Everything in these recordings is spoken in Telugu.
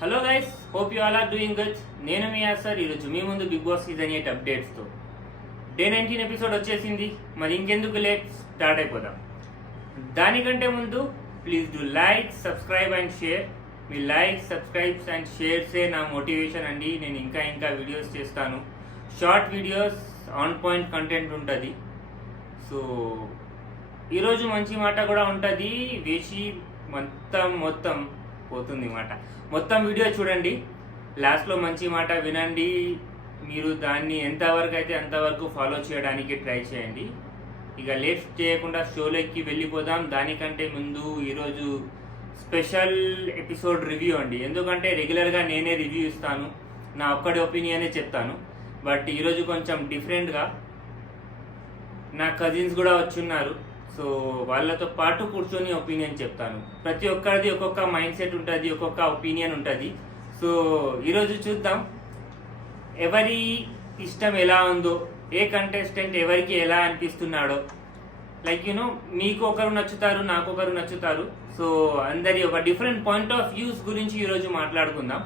Hello guys, hope you all are doing good. నేను మీ సార్ ఈరోజు మీ ముందు బిగ్ బాస్ సీజన్ 8 అప్డేట్స్తో. డే 19 ఎపిసోడ్ వచ్చేసింది. మరి ఇంకెందుకు లేట్, స్టార్ట్ అయిపోదాం. దానికంటే ముందు please do like, subscribe and share. మీ లైక్, సబ్స్క్రైబ్స్ అండ్ షేర్సే నా మోటివేషన్ అండి. నేను ఇంకా వీడియోస్ చేస్తాను. Short videos, on point content ఉంటుంది. సో ఈరోజు మంచి మాట కూడా ఉంటుంది. వేసి మొత్తం పోతుంది మాట. మొత్తం వీడియో చూడండి, లాస్ట్లో మంచి మాట వినండి. మీరు దాన్ని ఎంతవరకు అయితే అంతవరకు ఫాలో చేయడానికి ట్రై చేయండి. ఇక లేట్ చేయకుండా షోలోకి వెళ్ళిపోదాం. దానికంటే ముందు ఈరోజు స్పెషల్ ఎపిసోడ్ రివ్యూ అండి. ఎందుకంటే రెగ్యులర్గా నేనే రివ్యూ ఇస్తాను, నా ఒక్కడి ఒపీనియనే చెప్తాను. బట్ ఈరోజు కొంచెం డిఫరెంట్గా నా కజిన్స్ కూడా వచ్చున్నారు. సో వాళ్ళతో పాటు కూర్చొని ఒపీనియన్ చెప్తాను. ప్రతి ఒక్కరిది ఒక్కొక్క మైండ్ సెట్ ఉంటుంది, ఒక్కొక్క ఒపీనియన్ ఉంటుంది. సో ఈరోజు చూద్దాం ఎవరి ఇష్టం ఎలా ఉందో, ఏ కంటెస్టెంట్ ఎవరికి ఎలా అనిపిస్తున్నాడో. లైక్ మీకు ఒకరు నచ్చుతారు, నాకు ఒకరు నచ్చుతారు. సో అందరి ఒక డిఫరెంట్ పాయింట్ ఆఫ్ వ్యూస్ గురించి ఈరోజు మాట్లాడుకుందాం.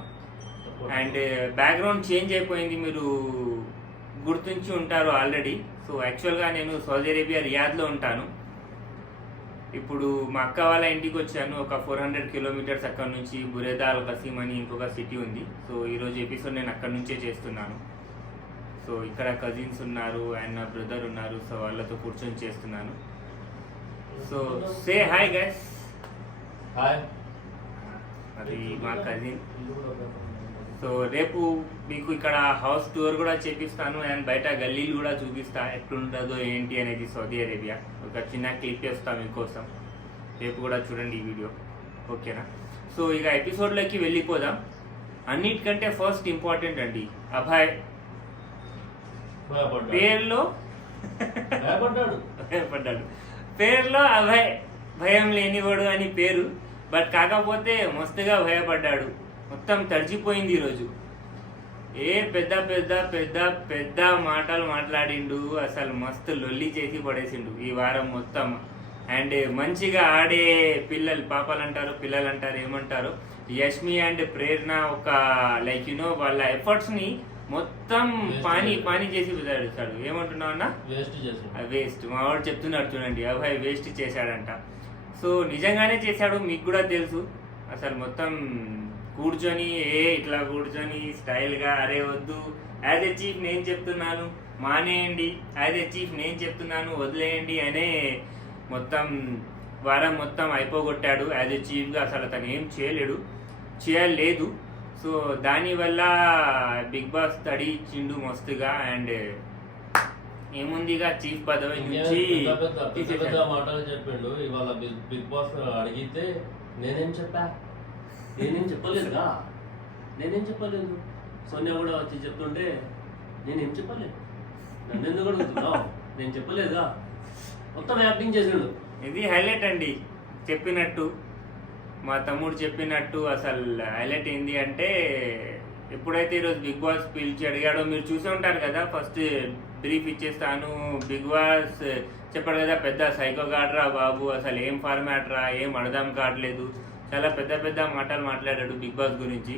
అండ్ బ్యాక్గ్రౌండ్ చేంజ్ అయిపోయింది, మీరు గుర్తుంచి ఉంటారు ఆల్రెడీ. సో యాక్చువల్గా నేను సౌదీ అరేబియా రియాద్లో ఉంటాను. ఇప్పుడు మా అక్క వాళ్ళ ఇంటికి వచ్చాను. ఒక 400 కిలోమీటర్స్ అక్కడ నుంచి. బురేదా అల్ కసీం అని ఇంకొక సిటీ ఉంది. సో ఈరోజు ఎపిసోడ్ నేను అక్కడ నుంచే చేస్తున్నాను. సో ఇక్కడ కజిన్స్ ఉన్నారు అండ్ నా బ్రదర్ ఉన్నారు. సో వాళ్ళతో కూర్చొని చేస్తున్నాను. So say hi guys. Hi. అది మా కజిన్. సో రేపు మీకు ఇక్కడ హౌస్ టూర్ కూడా చేపిస్తాను అండ్ బయట గల్లీలు కూడా చూపిస్తా, ఎట్లుంటుందో ఏంటి అనేది సౌదీ అరేబియా. ఒక చిన్న క్లిప్ చేస్తాం మీకోసం. రేపు కూడా చూడండి ఈ వీడియో, ఓకేనా? సో ఇక ఎపిసోడ్లోకి వెళ్ళిపోదాం. అన్నిటికంటే ఫస్ట్ ఇంపార్టెంట్ అండి, అభయ్ పేర్లో భయపడ్డాడు. పేర్లో అభయ్, భయం లేనివాడు అని పేరు. బట్ కాకపోతే మస్తుగా భయపడ్డాడు. మొత్తం తడిచిపోయింది ఈరోజు. ఏ పెద్ద పెద్ద పెద్ద పెద్ద మాటలు మాట్లాడిండు. అసలు మస్తు లొల్లి చేసి పడేసిండు ఈ వారం మొత్తం. అండ్ మంచిగా ఆడే పాపలు అంటారు ఏమంటారు, యష్మి అండ్ ప్రేరణ ఒక లైక్ వాళ్ళ ఎఫర్ట్స్ని మొత్తం పానీ చేసి పెడతాడు. ఏమంటున్నావు అన్న? వేస్ట్. మా వాడు చెప్తున్నాడు చూడండి, అబ్బాయి వేస్ట్ చేశాడంట. సో నిజంగానే చేశాడు, మీకు కూడా తెలుసు. అసలు మొత్తం కూర్చొని ఇట్లా కూర్చొని స్టైల్గా, అరే వద్దు, యాజ్ ఎ చీఫ్ నేను చెప్తున్నాను మానేయండి, యాజ్ ఎ చీఫ్ నేను చెప్తున్నాను వదిలేయండి అనే మొత్తం వారం మొత్తం అయిపోగొట్టాడు యాజ్ ఎ చీఫ్గా. అసలు అతను ఏం చేయలేదు. సో దానివల్ల బిగ్ బాస్ తడి ఇచ్చిండు మస్తుగా. అండ్ ఏముందిగా చీఫ్ పదవి నుంచి మాటలు చెప్పిండు. ఇవాళ బిగ్ బాస్ అడిగితే నేనేం చెప్పలేదు. సోనియా కూడా వచ్చి చెప్తుంటే నేనేం చెప్పలేదు, నన్ను ఎందుకు అడుగుతున్నావు, నేను చెప్పలేదా, మొత్తం యాక్టింగ్ చేసాడు. ఇది హైలైట్ అండి. చెప్పినట్టు మా తమ్ముడు చెప్పినట్టు అసలు హైలైట్ ఏంది అంటే, ఎప్పుడైతే ఈరోజు బిగ్ బాస్ పిలిచి అడిగాడో మీరు చూసే ఉంటారు కదా. ఫస్ట్ బ్రీఫ్ ఇచ్చేస్తాను, బిగ్ బాస్ చెప్పాడు కదా, పెద్ద సైకో గాడ్రా బాబు, అసలు ఏం ఫార్మాట్ రా, ఏం అర్థం కావట్లేదు, చాలా పెద్ద పెద్ద మాటలు మాట్లాడాడు బిగ్ బాస్ గురించి.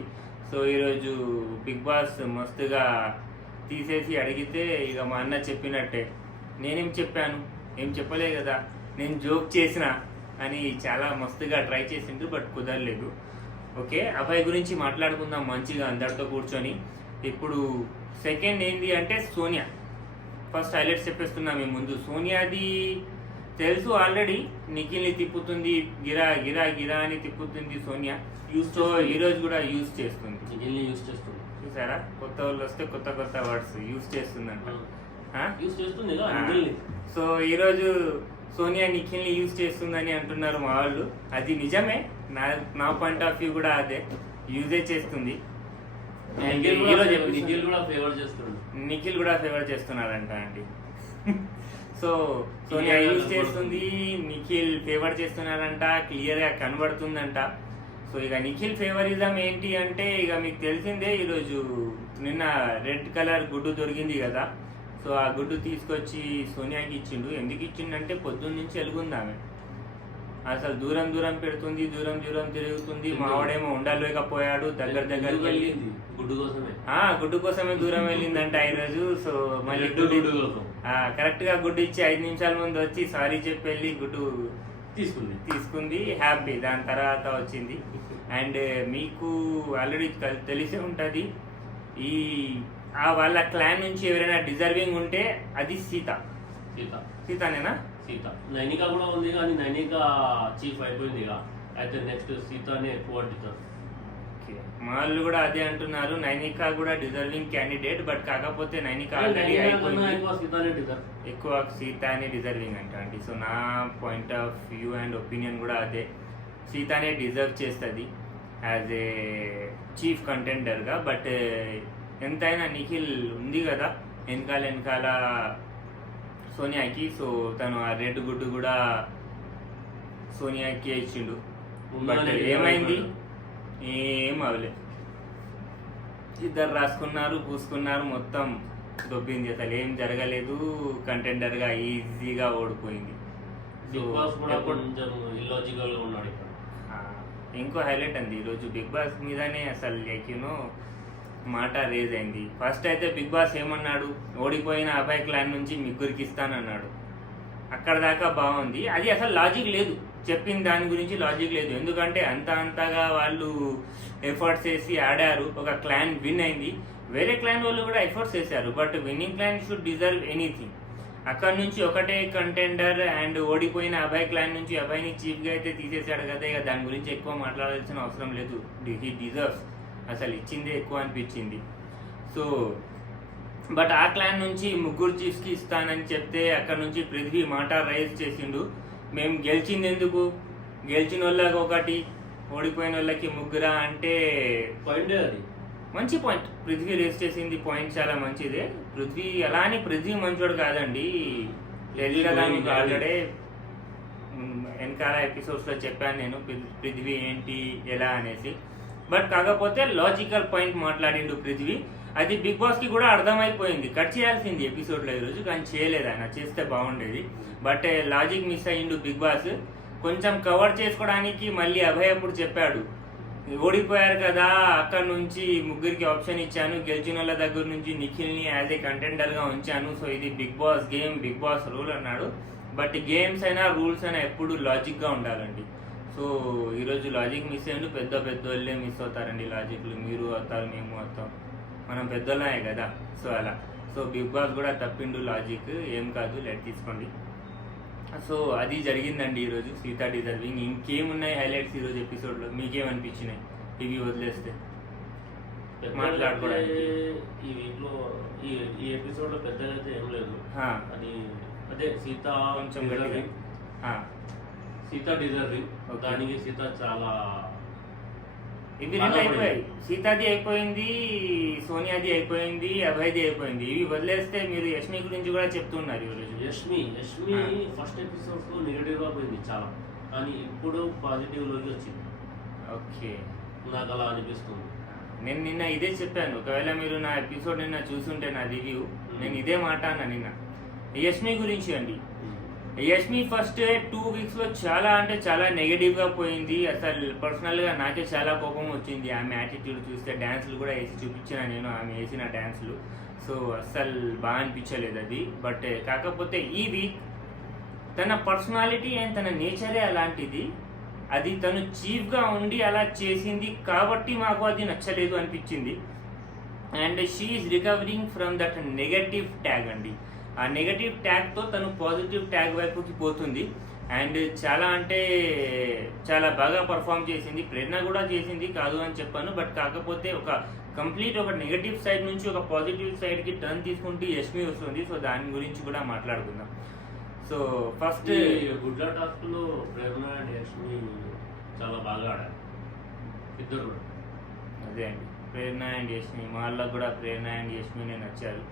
సో ఈరోజు బిగ్ బాస్ మస్తుగా తీసేసి అడిగితే ఇక మా అన్న చెప్పినట్టే, నేనేం చెప్పాను, ఏం చెప్పలే కదా, నేను జోక్ చేసిన అని చాలా మస్తుగా ట్రై చేసిండు. బట్ కుదరలేదు. ఓకే, అబ్బాయి గురించి మాట్లాడుకుందాం మంచిగా అందరితో కూర్చొని. ఇప్పుడు సెకండ్ ఏంది అంటే సోనియా. ఫస్ట్ హైలైట్స్ చెప్పేస్తున్నా మీ ముందు. సోనియాది తెలుసు ఆల్రెడీ, నిఖిల్ని తిప్పుతుంది, గిరా గిరా గిరా అని తిప్పుతుంది సోనియా. సో ఈరోజు కూడా యూజ్ చేస్తుంది. చూసారా, కొత్త వాళ్ళు వస్తే కొత్త వర్డ్స్ యూజ్ చేస్తుందంట. సో ఈరోజు సోనియా నిఖిల్ని యూజ్ చేస్తుందని అంటున్నారు మా వాళ్ళు. అది నిజమే, నా పాయింట్ ఆఫ్ వ్యూ కూడా అదే, యూజే చేస్తుంది. నిఖిల్ కూడా ఫేవర్ చేస్తున్నారంట అండి. సో సోనియా యూజ్ చేస్తుంది, నిఖిల్ ఫేవర్ చేస్తున్నారంట, క్లియర్గా కనబడుతుందంట. సో ఇక నిఖిల్ ఫేవరిజం ఏంటి అంటే, ఇక మీకు తెలిసిందే, ఈరోజు నిన్న రెడ్ కలర్ గుడ్డు దొరికింది కదా. సో ఆ గుడ్డు తీసుకొచ్చి సోనియాకి ఇచ్చిండు. ఎందుకు ఇచ్చిండంటే పొద్దున్న నుంచి ఎలుగుంది ఆమె. అసలు దూరం దూరం పెడుతుంది, దూరం దూరం తిరుగుతుంది. మావాడేమో ఉండలేకపోయాడు, దగ్గర దగ్గరికి వెళ్ళి గుడ్డు కోసమే గుడ్డు కోసమే దూరం వెళ్ళిందంట ఈరోజు. సో మళ్ళీ కరెక్ట్ గా గుడ్డు ఇచ్చి 5 నిమిషాల ముందు వచ్చి సారీ చెప్పి వెళ్ళి గుడ్డు తీసుకుంది. హ్యాపీ. దాని తర్వాత వచ్చింది. అండ్ మీకు ఆల్రెడీ తెలిసే ఉంటుంది, ఈ వాళ్ళ క్లాన్ నుంచి ఎవరైనా డిజర్వింగ్ ఉంటే అది సీతనేనా? సీత. నైనిక కూడా ఉంది కానీ నైనిక చీఫ్ అయిపోయింది. అయితే నెక్స్ట్ సీతనే ఎక్కువ అంటున్నారు. వాళ్ళు కూడా అదే అంటున్నారు, నైనిక కూడా డిజర్వింగ్ క్యాండిడేట్. బట్ కాకపోతే నైనిక ఆల్రెడీ ఎక్కువ సీతానే డిజర్వింగ్ అండి. సో నా point of view and opinion కూడా అదే, సీతానే డిజర్వ్ చేస్తుంది యాజ్ ఏ చీఫ్ కంటెండర్గా. బట్ ఎంతైనా నిఖిల్ ఉంది కదా వెనకాల సోనియాకి. సో తను ఆ రెడ్ గుడ్డు కూడా సోనియాకి ఇచ్చిండు. బట్ ఏమైంది? ఏం అవలేదు. ఇద్దరు రాసుకున్నారు, పూసుకున్నారు, మొత్తం దొబ్బింది. అసలు ఏం జరగలేదు. కంటెండర్గా ఈజీగా ఓడిపోయింది. ఇంకో హైలైట్ అండి ఈరోజు బిగ్ బాస్ మీదనే అసలు మాట రేజ్ అయింది. ఫస్ట్ అయితే బిగ్ బాస్ ఏమన్నాడు, ఓడిపోయిన అభయ్ క్లాన్ నుంచి ముగ్గురికి ఇస్తానన్నాడు. అక్కడ దాకా బాగుంది. అది అసలు లాజిక్ లేదు, చెప్పిన దాని గురించి లాజిక్ లేదు. ఎందుకంటే అంతగా వాళ్ళు ఎఫర్ట్స్ వేసి ఆడారు, ఒక క్లాన్ విన్ అయింది. వేరే క్లాన్ వాళ్ళు కూడా ఎఫర్ట్స్ వేశారు. But winnowing clan should deserve anything. అక్కడ నుంచి ఒకటే కంటెండర్ అండ్ ఓడిపోయిన అభయ్ క్లాన్ నుంచి అభయ్ని చీఫ్గా అయితే తీసేశాడు కదా, ఇక దాని గురించి ఎక్కువ మాట్లాడాల్సిన అవసరం లేదు. He deserves. అసలు ఇచ్చిందే ఎక్కువ అనిపించింది. సో బట్ ఆ క్లాన్ నుంచి ముగ్గురు చీఫ్స్కి ఇస్తానని చెప్తే అక్కడ నుంచి పృథ్వీ మాట రైజ్ చేసిండు. మేము గెలిచింది ఎందుకు, గెలిచిన వాళ్ళకి ఒకటి, ఓడిపోయిన వాళ్ళకి ముగ్గురా అంటే పాయింట్. అది మంచి పాయింట్ పృథ్వీ రేస్ చేసింది. పాయింట్ చాలా మంచిదే. పృథ్వీ అలా అని పృథ్వీ మంచోడు కాదండి, లేదు కదా. మీకు ఆల్రెడీ వెనకాల ఎపిసోడ్స్లో చెప్పాను నేను పృథ్వీ ఏంటి ఎలా అనేసి. బట్ కాకపోతే లాజికల్ పాయింట్ మాట్లాడిండు పృథ్వీ. అది బిగ్ బాస్కి కూడా అర్థమైపోయింది. కట్ చేయాల్సింది ఎపిసోడ్లో ఈరోజు, కానీ చేయలేదు. ఆయన చేస్తే బాగుండేది. బట్ లాజిక్ మిస్ అయ్యిండు బిగ్ బాస్. కొంచెం కవర్ చేసుకోవడానికి మళ్ళీ అభయ్ అప్పుడు చెప్పాడు, ఓడిపోయారు కదా అక్కడ నుంచి ముగ్గురికి ఆప్షన్ ఇచ్చాను, గెలిచిన వాళ్ళ దగ్గర నుంచి నిఖిల్ని యాజ్ ఏ కంటెండర్గా ఉంచాను. సో ఇది Big Boss game, Big Boss rule అన్నాడు. బట్ గేమ్స్ అయినా రూల్స్ అయినా ఎప్పుడు లాజిక్గా ఉండాలండి. సో ఈరోజు లాజిక్ మిస్ అయ్యిండు. పెద్ద వాళ్ళే మిస్ అవుతారండి లాజిక్లు. మీరు అవుతారు, మేము అవుతాం, మనం పెద్దోళ్ళమే కదా. సో అలా. సో బిగ్ బాస్ కూడా తప్పిండు లాజిక్. ఏం కాదు, లెట్ తీసుకోండి. సో అది జరిగిందండి ఈరోజు సీతా డిజర్వింగ్. ఇంకేమున్నాయి హైలైట్స్ ఈరోజు ఎపిసోడ్లో, మీకేమనిపించినాయి ఇవి వదిలేస్తే మాట్లాడుకోవడానికి? ఈ వీక్లో ఈ ఎపిసోడ్లో పెద్దగా అయితే ఏం లేదు. అది అదే సీతా కొంచెం సీతా డిజర్వింగ్. దానికి సీత చాలా ఇవి రెండు అయిపోయాయి. సీతాది అయిపోయింది, సోనియాది అయిపోయింది, అభయ్ది అయిపోయింది. ఇవి వదిలేస్తే మీరు యష్మి గురించి కూడా చెప్తున్నారు ఈరోజు. యష్మి ఫస్ట్ ఎపిసోడ్స్ లో నెగటివ్ గా పోయింది చాలా, కానీ ఇప్పుడు పాజిటివ్ లోకి వచ్చింది. ఓకే, నాకు అలా అనిపిస్తుంది. నేను నిన్న ఇదే చెప్పాను. ఒకవేళ మీరు నా ఎపిసోడ్ నిన్న చూసుంటే నా రివ్యూ, నేను ఇదే మాట అన్నా నిన్న యష్మి గురించి అండి. యష్మి ఫస్ట్ 2 weeks లో చాలా అంటే చాలా నెగటివ్ గా పోయింది. అసలు పర్సనల్ గా నాకే చాలా కోపం వచ్చింది ఆమె యాటిట్యూడ్ చూస్తే. డాన్స్లు కూడా వేసి చూపించిన నేను ఆమె వేసిన డాన్స్లు. సో అస్సలు బాగా అనిపించలేదు అది. బట్ కాకపోతే ఈ వీక్ తన పర్సనాలిటీ అండ్ తన నేచరే అలాంటిది. అది తను చీఫ్గా ఉండి అలా చేసింది కాబట్టి మాకు అది నచ్చలేదు అనిపించింది. And she is recovering from that negative tag అండి. ఆ నెగటివ్ ట్యాగ్తో తను పాజిటివ్ ట్యాగ్ వైపుకి పోతుంది. అండ్ చాలా అంటే చాలా బాగా పర్ఫామ్ చేసింది. ప్రేరణ కూడా చేసింది, కాదు అని చెప్పాను. బట్ కాకపోతే ఒక కంప్లీట్ ఒక నెగటివ్ సైడ్ నుంచి ఒక పాజిటివ్ సైడ్కి టర్న్ తీసుకుంటూ యష్మి వస్తుంది. సో దాని గురించి కూడా మాట్లాడుకుందాం. సో ఫస్ట్ గుడ్లా టాస్క్లో ప్రేరణ అండ్ యష్మి చాలా బాగా ఆడారు ఇద్దరు. అదే అండి, ప్రేరణ అండ్ యష్మి, మా వాళ్ళకు కూడా ప్రేరణ అండ్ యష్మినే నచ్చారు.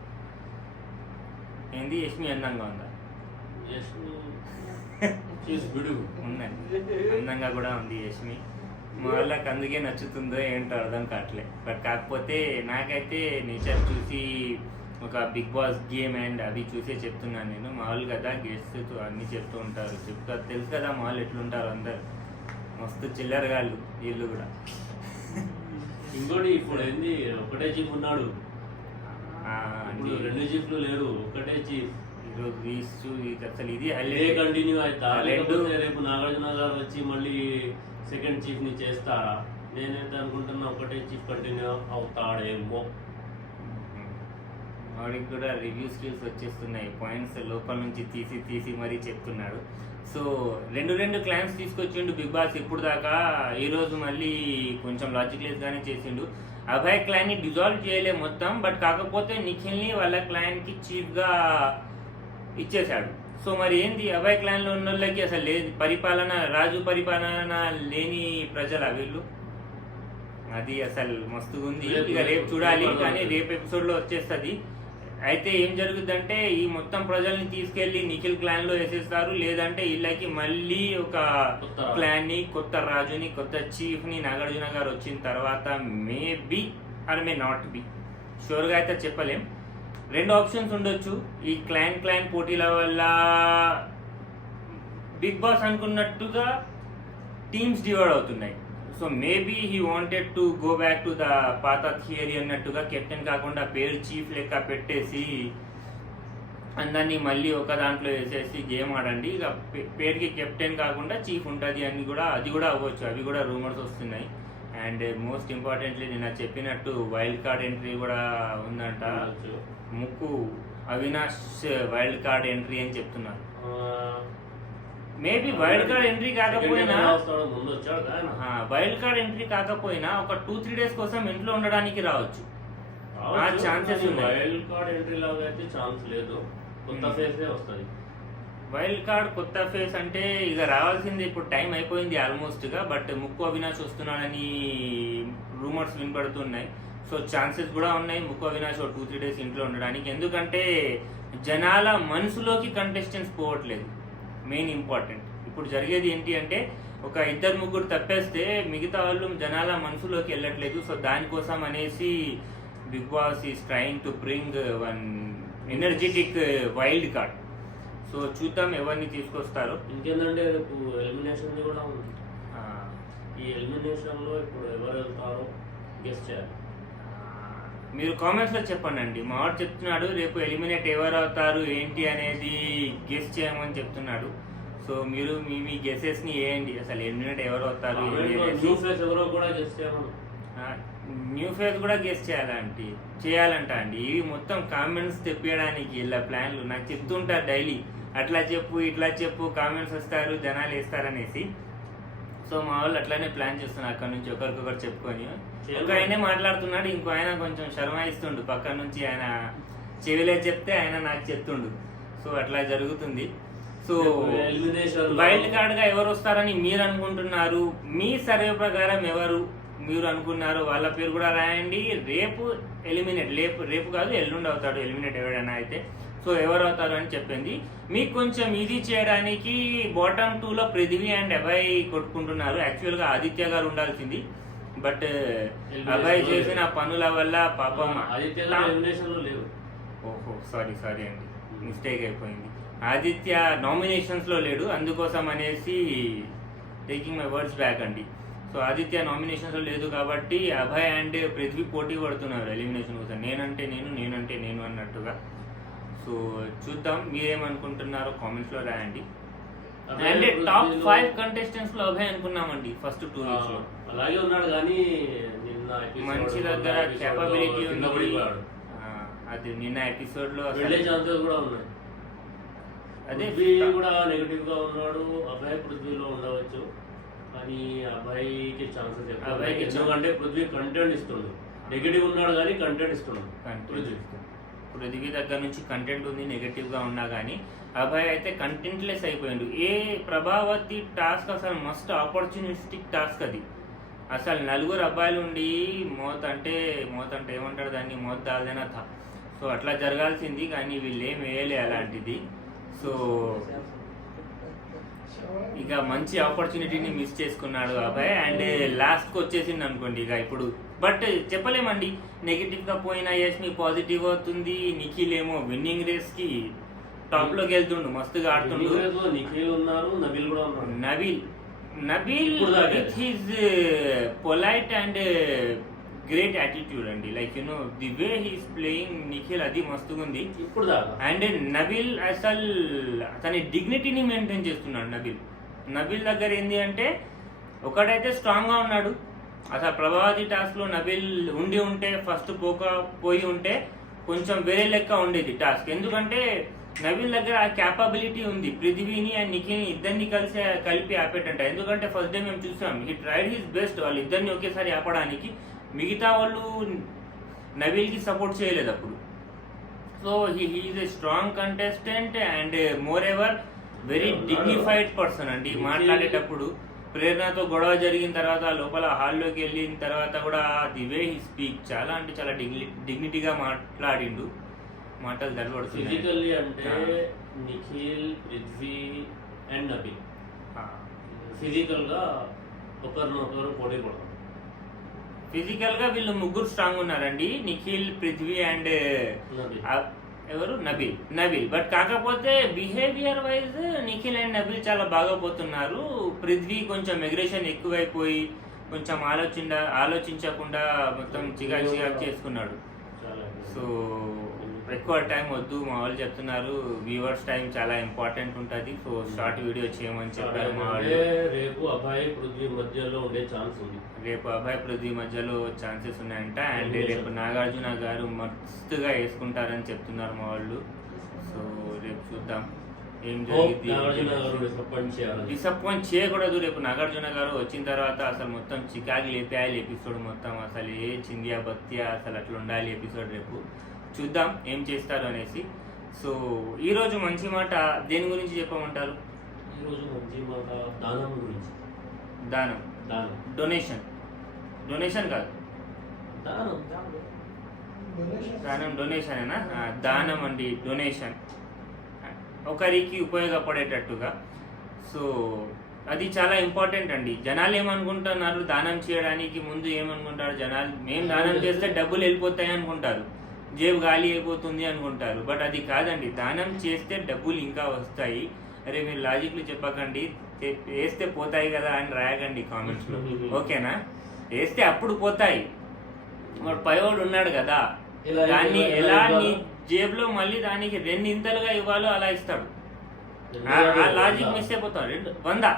ఏంది, యష్మి అందంగా ఉందా? ఉందండి, అందంగా కూడా ఉంది యష్మి. మా వాళ్ళకి అందుకే నచ్చుతుందో ఏంటో అర్థం కావట్లే. బట్ కాకపోతే నాకైతే నేచర్ చూసి ఒక బిగ్ బాస్ గేమ్ అండ్ అవి చూసే చెప్తున్నాను నేను. మామూలు కదా గెస్ట్స్ అన్నీ చెప్తూ ఉంటారు, తెలుసు కదా మామూలు ఎట్లుంటారు అందరు, మస్తు చిల్లరగాళ్ళు వీళ్ళు కూడా. ఇంకోటి ఇప్పుడు ఏంది ఒకటే చీఫ్ ఉన్నాడు, ఇప్పుడు 2 చీఫ్లు లేరు, ఒకటే చీఫ్. ఈరోజు అసలు ఇది అదే కంటిన్యూ అవుతా, లేకపోతే రేపు నాగార్జున గారు వచ్చి మళ్ళీ సెకండ్ చీఫ్ ని చేస్తారా? నేనైతే అనుకుంటున్నా ఒకటే చీఫ్ కంటిన్యూ అవుతాడేమో. వాడికి కూడా రివ్యూ స్కిల్స్ వచ్చేస్తున్నాయి, పాయింట్స్ లోపల నుంచి తీసి మరీ చెప్తున్నాడు. సో రెండు క్లైమ్స్ తీసుకొచ్చిండు బిగ్ బాస్ ఇప్పుడు దాకా. ఈరోజు మళ్ళీ కొంచెం లాజిక్లెస్గానే చేసిండు. అభయ్ క్లాన్ని డిజాల్వ్ చేయలే మొత్తం, బట్ కాకపోతే నిఖిల్ని వాళ్ళ క్లాన్కి చీఫ్గా ఇచ్చేశాడు. సో మరి ఏంది అభయ్ క్లాన్లో ఉన్న వాళ్ళకి అసలు లేదు పరిపాలన, రాజు పరిపాలన లేని ప్రజల వీళ్ళు, అది అసలు మస్తుగా ఉంది. ఇక రేపు చూడాలి, కానీ రేపు ఎపిసోడ్లో వచ్చేస్తుంది. అయితే ఏం జరుగుతుందంటే ఈ మొత్తం ప్రజల్ని తీసుకెళ్లి నిఖిల్ క్లాన్ లో వేసేస్తారు, లేదంటే వీళ్ళకి మళ్ళీ ఒక క్లాన్ ని, కొత్త రాజుని, కొత్త చీఫ్ ని నాగార్జున గారు వచ్చిన తర్వాత maybe or may not be, sure గా అయితే చెప్పలేం. 2 ఆప్షన్స్ ఉండొచ్చు. ఈ క్లాన్ పోటీల వల్ల బిగ్ బాస్ అనుకున్నట్టుగా టీమ్స్ డివైడ్ అవుతున్నాయి. So maybe he wanted to go back to the పాత థియరీ అన్నట్టుగా, కెప్టెన్ కాకుండా పేరు చీఫ్ లెక్క పెట్టేసి అందరినీ మళ్ళీ ఒక దాంట్లో వేసేసి గేమ్ ఆడండి, ఇక పేరుకి కెప్టెన్ కాకుండా చీఫ్ ఉంటుంది అని కూడా, అది కూడా అవ్వచ్చు. అవి కూడా రూమర్స్ వస్తున్నాయి. అండ్ మోస్ట్ ఇంపార్టెంట్లీ నేను చెప్పినట్టు వైల్డ్ కార్డ్ ఎంట్రీ కూడా ఉందంట. ముక్కు అవినాష్ వైల్డ్ కార్డ్ ఎంట్రీ అని చెప్తున్నారు. మేబీ వైల్డ్ కార్డ్ ఎంట్రీ కాకపోయినా ఒక 2-3 డేస్ కోసం ఇంట్లో ఉండడానికి రావచ్చు, ఛాన్సెస్ ఉన్నాయి. వైల్డ్ కార్డ్ ఎంట్రీ లాగా అయితే ఛాన్స్ లేదు, కొత్త ఫేస్ వస్తుంది. వైల్డ్ కార్డ్ కొత్త ఫేస్ అంటే ఇక రావాల్సింది, ఇప్పుడు టైం అయిపోయింది ఆల్మోస్ట్ గా. బట్ ముక్కు అవినాష్ వస్తున్నాడని రూమర్స్ వినపడుతున్నాయి. సో ఛాన్సెస్ కూడా ఉన్నాయి ముక్కు అవినాష్ 2-3 డేస్ ఇంట్లో ఉండడానికి. ఎందుకంటే జనాల మనసులోకి కంటెస్టెంట్స్ పోవట్లేదు, మెయిన్ ఇంపార్టెంట్. ఇప్పుడు జరిగేది ఏంటి అంటే ఒక 2-3 తప్పేస్తే మిగతా వాళ్ళు జనాల మనసులోకి వెళ్ళట్లేదు. సో దానికోసం అనేసి Big Boss is trying to bring one energetic wild card. So చూద్దాం ఎవరిని తీసుకొస్తారో. ఇంకేంటంటే రేపు ఎలిమినేషన్ కూడా ఉంది. ఈ ఎలిమినేషన్ లో ఇప్పుడు ఎవరు వెళ్తారో గెస్ చేయాలి. మీరు కామెంట్స్ లో చెప్పండి. మా వాడు చెప్తున్నాడు రేపు ఎలిమినేట్ ఎవరు అవుతారు ఏంటి అనేది గెస్ చేయమని చెప్తున్నాడు. సో మీరు మీ గెసెస్ ని వేయండి, అసలు ఎలిమినేట్ ఎవరు అవుతారు. న్యూ ఫేస్ కూడా గెస్ చేయాలంట అండి. ఇవి మొత్తం కామెంట్స్ తెప్పించడానికి ఇలా ప్లాన్లు నాకు చెప్తుంటారు డైలీ, అట్లా చెప్పు ఇట్లా చెప్పు, కామెంట్స్ వస్తారు జనాలు వేస్తారనేసి. సో మా వాళ్ళు అట్లానే ప్లాన్ చేస్తున్నారు, అక్కడ నుంచి ఒకరికొకరు చెప్పుకొని. ఒక ఆయనే మాట్లాడుతున్నాడు, ఇంకో ఆయన కొంచెం శర్మాయిస్తుండు పక్క నుంచి. ఆయన చెవిలే చెప్తే ఆయన నాకు చెప్తుండు. సో అట్లా జరుగుతుంది. సో వైల్డ్ కార్డ్ గా ఎవరు వస్తారని మీరు అనుకుంటున్నారు? మీ సర్వే ప్రకారం ఎవరు మీరు అనుకున్నారు వాళ్ళ పేరు కూడా రాయండి. రేపు ఎలిమినేట్, రేపు కాదు ఎల్లుండి అవుతాడు ఎలిమినేట్ ఎవరైనా అయితే. సో ఎవరు అవుతారు అని చెప్పింది. మీకు కొంచెం ఇది చేయడానికి బాటమ్ 2లో పృథ్వీ అండ్ అభయ్ కొట్టుకుంటున్నారు. యాక్చువల్గా ఆదిత్య గారు ఉండాల్సింది, బట్ అభయ్ చేసిన పనుల వల్ల పాపం. ఓహో సారీ అండి, మిస్టేక్ అయిపోయింది. ఆదిత్య నామినేషన్స్ లో లేడు, అందుకోసం అనేసి టేకింగ్ మై వర్డ్స్ బ్యాక్ అండి. సో ఆదిత్య నామినేషన్స్ లో లేదు కాబట్టి అభయ్ అండ్ పృథ్వీ పోటీ పడుతున్నారు ఎలిమినేషన్ కోసం, నేనంటే నేను అన్నట్టుగా. సో చూద్దాం మీరేమనుకుంటున్నారో కామెంట్స్ లో రాయండి. అండ్ టాప్ 5 కంటెస్టెంట్స్ లో అభయ్ అనుకున్నామండి ఫస్ట్ 2 వీక్స్ లో. అలాగే ఉన్నాడు కానీ మంచి దగ్గర కేపబిలిటీ ఉంది. అది నిన్న ఎపిసోడ్ లో కూడా ఉన్నాయి. అదే కూడా నెగటివ్ గా ఉన్నాడు. అభయ్ పృథ్వీలో ఉండవచ్చు, కానీ అభయ్కి ఛాన్సెస్ ఎందుకంటే పృథ్వీ కంటెంట్ ఇస్తున్నాడు. నెగటివ్ ఉన్నాడు కానీ కంటెంట్ ఇస్తున్నాడు. పృథ్వీ దగ్గర నుంచి కంటెంట్ ఉంది, నెగటివ్ గా ఉన్నా కానీ. అభయ్ అయితే కంటెంట్ లెస్ అయిపోయాడు. ఏ ప్రభావతి టాస్క్ అసలు మస్ట్ ఆపర్చునిస్టిక్ టాస్క్ అది. అసలు 4 అబ్బాయిలు ఉండి మోత్ అంటే ఏమంటారు దాన్ని, మోత్ దాల్దేనా థా. సో అట్లా జరగాల్సింది, కానీ వీళ్ళు ఏం వేయలే అలాంటిది. సో ఇక మంచి ఆపర్చునిటీని మిస్ చేసుకున్నాడు అబ్బాయి. అండ్ లాస్ట్కి వచ్చేసింది అనుకోండి ఇక ఇప్పుడు. బట్ చెప్పలేమండి, నెగిటివ్గా పోయిన యష్మి పాజిటివ్ అవుతుంది, నిఖిల్ ఏమో విన్నింగ్ రేస్కి టాప్లోకి వెళ్తుండు, మస్తుగా ఆడుతుండు. నిఖిల్ ఉన్నారు, నబీల్ కూడా ఉన్నారు. Nabeel with his polite and great attitude అండి, like the way he's playing Nikhil అది మస్తుగా ఉంది ఇప్పుడు దాకా. అండ్ నబీల్ అసలు తన డిగ్నిటీని మెయింటైన్ చేస్తున్నాడు. నబీల్ దగ్గర ఏంది అంటే ఒకడైతే స్ట్రాంగ్ గా ఉన్నాడు. అసలు ప్రభావతి టాస్క్ లో నబీల్ ఉంటే ఫస్ట్ పోయి ఉంటే కొంచెం వేరే లెక్క ఉండేది టాస్క్. ఎందుకంటే నబీల్ దగ్గర ఆ క్యాపబిలిటీ ఉంది, పృథ్వీని అండ్ నిఖిల్ని ఇద్దరిని కలిపి ఆపేటంట. ఎందుకంటే ఫస్ట్ డే మేము చూసాం, హీ ట్రైడ్ హిస్ బెస్ట్ వాళ్ళు ఇద్దరిని ఒకేసారి ఆపడానికి. మిగతా వాళ్ళు నబీల్కి సపోర్ట్ చేయలేదు అప్పుడు. So he's a strong contestant and moreover very dignified person అండి. మాట్లాడేటప్పుడు ప్రేరణతో గొడవ జరిగిన తర్వాత లోపల హాల్లోకి వెళ్ళిన తర్వాత కూడా ది వే హీ స్పీక్ చాలా అంటే చాలా డిగ్నిటీగా మాట్లాడిండు. మాటలు తడబడుతుంది. ఫిజికల్లీ అంటే నిఖిల్, పృథ్వీ అండ్ నబీల్ ఫిజికల్ గా ఒకరినొకరు పోటీ పడతారు. ఫిజికల్ గా వీళ్ళు ముగ్గురు స్ట్రాంగ్ ఉన్నారండి, నిఖిల్, పృథ్వీ అండ్ ఎవరు నబీల్. బట్ కాకపోతే behaviour wise Nikhil and Nabeel చాలా బాగా పోతున్నారు. పృథ్వీ కొంచెం ఎగ్రెషన్ ఎక్కువైపోయి కొంచెం ఆలోచించకుండా మొత్తం చికాకు చేసుకున్నాడు. సో ఎక్కువ టైం వద్దు, మా వాళ్ళు చెప్తున్నారు వ్యూవర్స్ టైం చాలా ఇంపార్టెంట్ ఉంటుంది, సో షార్ట్ వీడియో చేయమని చెప్పారు మా వాళ్ళు. రేపు అభయ్ పృథ్వీ మధ్యలో ఉండే ఛాన్స్ ఉంది. రేపు అభయ్ పృథ్వీ మధ్యలో ఛాన్సెస్ ఉన్నాయంట. అండ్ రేపు నాగార్జున గారు మస్తుగా వేసుకుంటారని చెప్తున్నారు మా వాళ్ళు. సో రేపు చూద్దాం ఏం జరిగింది. డిసప్పాయింట్ చేయకూడదు. రేపు నాగార్జున గారు వచ్చిన తర్వాత అసలు మొత్తం చికాకు లేపేయాలి ఎపిసోడ్ మొత్తం. అసలు ఏ చిందియా బత్తియా అసలు అట్లా ఉండాలి ఎపిసోడ్. రేపు చూద్దాం ఏం చేస్తారు అనేసి. సో ఈ రోజు మంచి మాట దేని గురించి చెప్పమంటారు? ఈ రోజు మంచి మాట దానం గురించి. దానం, డొనేషన్ కాదు, డొనేషన్ దానం అండి, డొనేషన్ ఒకరికి ఉపయోగపడేటట్టుగా. సో అది చాలా ఇంపార్టెంట్ అండి. జనాలు ఏమనుకుంటున్నారు, దానం చేయడానికి ముందు ఏమనుకుంటారు జనాలు, మేము దానం చేస్తే డబ్బులు వెళ్ళిపోతాయి అనుకుంటారు, జేబు గాలి అయిపోతుంది అనుకుంటారు. బట్ అది కాదండి, దానం చేస్తే డబ్బులు ఇంకా వస్తాయి. అరే మీరు లాజిక్లు చెప్పకండి, వేస్తే పోతాయి కదా అని రాయకండి కామెంట్స్లో, ఓకేనా? వేస్తే అప్పుడు పోతాయి. వాడు పైవాడు ఉన్నాడు కదా, దాన్ని ఎలా నీ జేబులో మళ్ళీ దానికి 2 ఇంతలుగా ఇవ్వాలో అలా ఇస్తాడు. ఆ లాజిక్ మిస్ అయిపోతాం. 100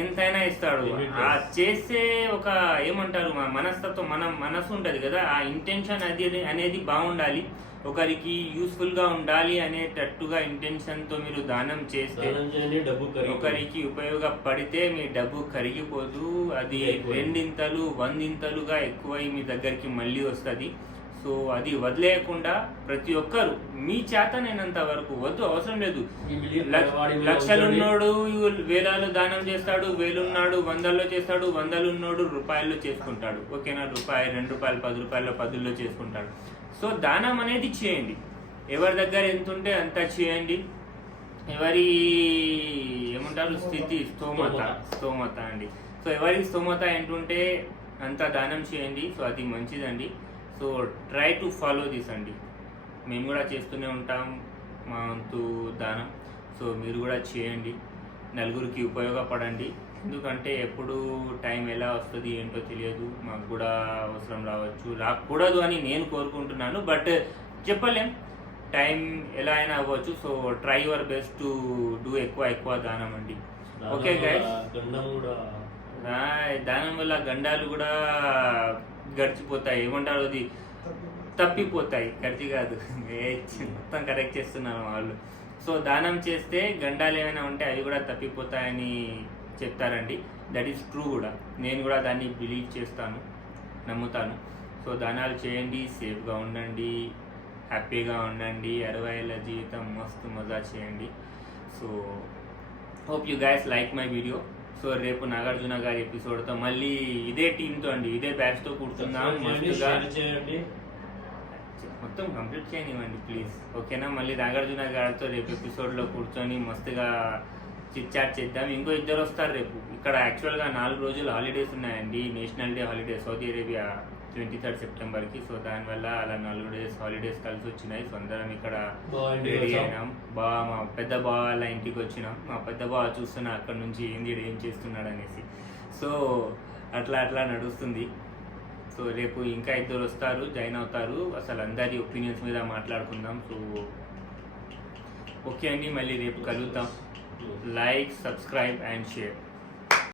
ఎంతైనా ఇస్తాడు. ఆ చేసే ఒక ఏమంటారు మనస్తత్వం, మనసు ఉంటది కదా, ఆ ఇంటెన్షన్ అనేది బాగుండాలి, ఒకరికి యూస్ఫుల్ గా ఉండాలి అనేటట్టుగా ఇంటెన్షన్ తో మీరు దానం చేస్తే ఒకరికి ఉపయోగపడితే మీ డబ్బు కరిగిపోదు, అది 2 100 ఎక్కువై మీ దగ్గరికి మళ్ళీ వస్తుంది. సో అది వదిలేయకుండా ప్రతి ఒక్కరు మీ చేతనైనంత వరకు, వద్దు అవసరం లేదు, లక్షలున్నోడు వేలాలు దానం చేస్తాడు, వేలున్నాడు వందల్లో చేస్తాడు, వందలున్నోడు రూపాయల్లో చేసుకుంటాడు, ఓకేనా? రూపాయి 2 రూపాయలు 10 రూపాయల్లో 10లో చేసుకుంటాడు. సో దానం అనేది చేయండి, ఎవరి దగ్గర ఎంత ఉంటే అంత చేయండి. ఎవరి ఏమంటారు స్థితి స్తోమత అండి. సో ఎవరికి స్తోమత ఏంటుంటే అంత దానం చేయండి. సో అది మంచిదండి. So try to follow this అండి. మేము కూడా చేస్తూనే ఉంటాం మా వంతు దానం. సో మీరు కూడా చేయండి, నలుగురికి ఉపయోగపడండి. ఎందుకంటే ఎప్పుడు టైం ఎలా వస్తుంది ఏంటో తెలియదు, మాకు కూడా అవసరం రాకూడదు అని నేను కోరుకుంటున్నాను. బట్ చెప్పలేం, టైం ఎలా అయినా అవ్వచ్చు. So try your best to do ఎక్కువ దానం అండి. ఓకే గైస్, దానం వల్ల గండాలు కూడా గడిచిపోతాయి, ఏమంటారు అది తప్పిపోతాయి, గడిచి కాదు మొత్తం కరెక్ట్ చేస్తున్నారు వాళ్ళు. సో దానం చేస్తే గండాలు ఏమైనా ఉంటే అవి కూడా తప్పిపోతాయని చెప్తారండి. దట్ ఈస్ ట్రూ కూడా, నేను కూడా దాన్ని బిలీవ్ చేస్తాను, నమ్ముతాను. సో దానాలు చేయండి, సేఫ్గా ఉండండి, హ్యాపీగా ఉండండి, 60 ఏళ్ళ జీవితం మస్తు మజా చేయండి. So hope you guys like my video. So రేపు నాగార్జున గారి ఎపిసోడ్తో మళ్ళీ ఇదే టీంతో అండి, ఇదే బ్యాచ్తో కూర్చుందాం, మస్తుగా మొత్తం కంప్లీట్ చేయనివ్వండి ప్లీజ్, ఓకేనా? మళ్ళీ నాగార్జున గారితో రేపు ఎపిసోడ్లో కూర్చొని మస్తుగా చిట్ చాట్ చేద్దాం. ఇంకో ఇద్దరు వస్తారు రేపు. ఇక్కడ యాక్చువల్గా 4 రోజులు హాలిడేస్ ఉన్నాయండి, national day holiday Saudi Arabia 23 సెప్టెంబర్కి. సో దానివల్ల అలా 4 డేస్ హాలిడేస్ కలిసి వచ్చినాయి. సో అందరం ఇక్కడ రెడీ అయినాం. మా పెద్ద బావ వాళ్ళ ఇంటికి వచ్చినాం. మా పెద్ద బావ చూస్తున్నా అక్కడ నుంచి ఏంది ఏం చేస్తున్నాడు అనేసి. సో అట్లా నడుస్తుంది. సో రేపు ఇంకా ఇద్దరు వస్తారు, జాయిన్ అవుతారు. అసలు అందరి ఒపీనియన్స్ మీద మాట్లాడుకుందాం. సో ఓకే అండి, మళ్ళీ రేపు కలుద్దాం. Like, subscribe and share.